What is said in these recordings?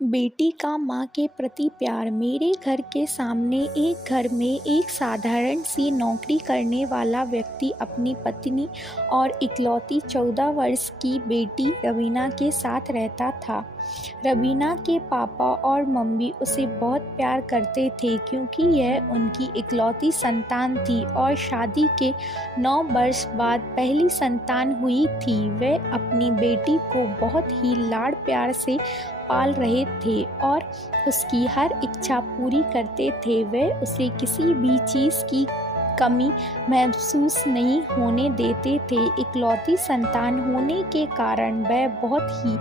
बेटी का माँ के प्रति प्यार। मेरे घर के सामने एक घर में एक साधारण सी नौकरी करने वाला व्यक्ति अपनी पत्नी और इकलौती 14 वर्ष की बेटी रवीना के साथ रहता था। रवीना के पापा और मम्मी उसे बहुत प्यार करते थे क्योंकि यह उनकी इकलौती संतान थी और शादी के 9 वर्ष बाद पहली संतान हुई थी। वे अपनी बेटी को बहुत ही लाड़ प्यार से पाल रहे थे और उसकी हर इच्छा पूरी करते थे। वे उसे किसी भी चीज़ की कमी महसूस नहीं होने देते थे। इकलौती संतान होने के कारण वह बहुत ही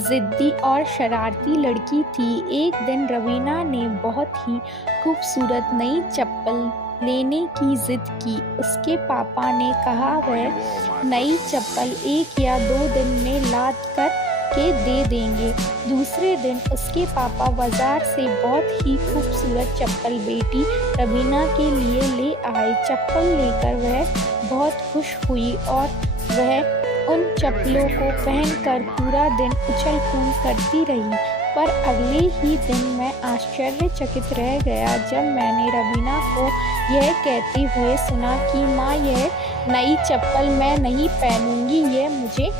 ज़िद्दी और शरारती लड़की थी। एक दिन रवीना ने बहुत ही खूबसूरत नई चप्पल लेने की ज़िद की। उसके पापा ने कहा वह नई चप्पल 1 या 2 दिन में लाद कर के दे देंगे। दूसरे दिन उसके पापा बाजार से बहुत ही खूबसूरत चप्पल बेटी रवीना के लिए ले आए। चप्पल लेकर वह बहुत खुश हुई और वह उन चप्पलों को पहनकर पूरा दिन उछल कूद करती रही। पर अगले ही दिन मैं आश्चर्यचकित रह गया जब मैंने रवीना को यह कहते हुए सुना कि माँ, यह नई चप्पल मैं नहीं पहनूंगी, यह मुझे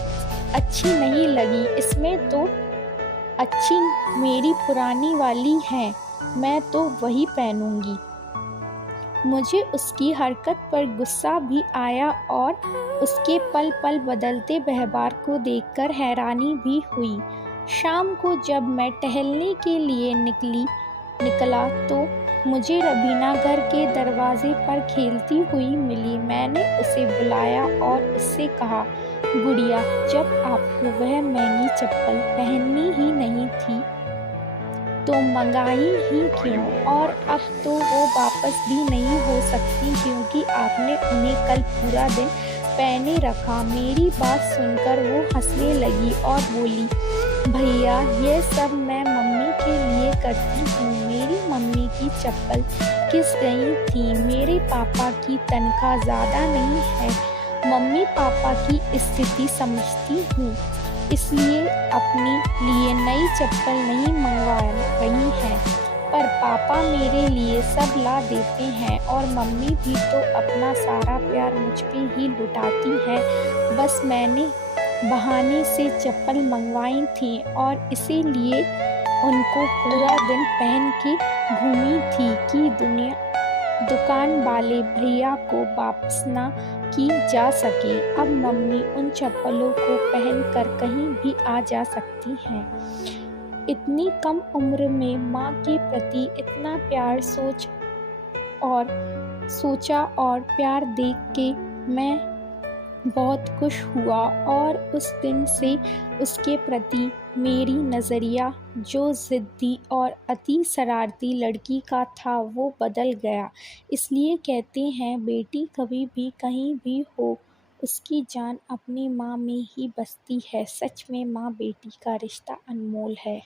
अच्छी नहीं लगी। इसमें तो अच्छी मेरी पुरानी वाली है, मैं तो वही पहनूंगी। मुझे उसकी हरकत पर गुस्सा भी आया और उसके पल पल बदलते व्यवहार को देखकर हैरानी भी हुई। शाम को जब मैं टहलने के लिए निकला तो मुझे रवीना घर के दरवाजे पर खेलती हुई मिली। मैंने उसे बुलाया और उससे कहा, गुड़िया, जब आपको वह महंगी चप्पल पहननी ही नहीं थी तो मंगाई ही क्यों? और अब तो वो वापस भी नहीं हो सकती क्योंकि आपने उन्हें कल पूरा दिन पहने रखा। मेरी बात सुनकर वो हंसने लगी और बोली, भैया, ये सब मैं मम्मी के लिए करती हूँ। मेरी मम्मी की चप्पल किस गई थी। मेरे पापा की तनख्वाह ज़्यादा नहीं है। मम्मी पापा की स्थिति समझती हूँ, इसलिए अपने लिए नई चप्पल नहीं मंगवा रही हैं। पर पापा मेरे लिए सब ला देते हैं और मम्मी भी तो अपना सारा प्यार मुझ पे ही लुटाती है। बस मैंने बहाने से चप्पल मंगवाई थी और इसीलिए उनको पूरा दिन पहन के घूमी थी कि दुकान वाले भैया को वापस ना की जा सके। अब मम्मी उन चप्पलों को पहनकर कहीं भी आ जा सकती हैं। इतनी कम उम्र में माँ के प्रति इतना प्यार सोचा और प्यार देख के मैं बहुत खुश हुआ और उस दिन से उसके प्रति मेरी नज़रिया, जो ज़िद्दी और अति शरारती लड़की का था, वो बदल गया। इसलिए कहते हैं, बेटी कभी भी कहीं भी हो, उसकी जान अपनी माँ में ही बसती है। सच में माँ बेटी का रिश्ता अनमोल है।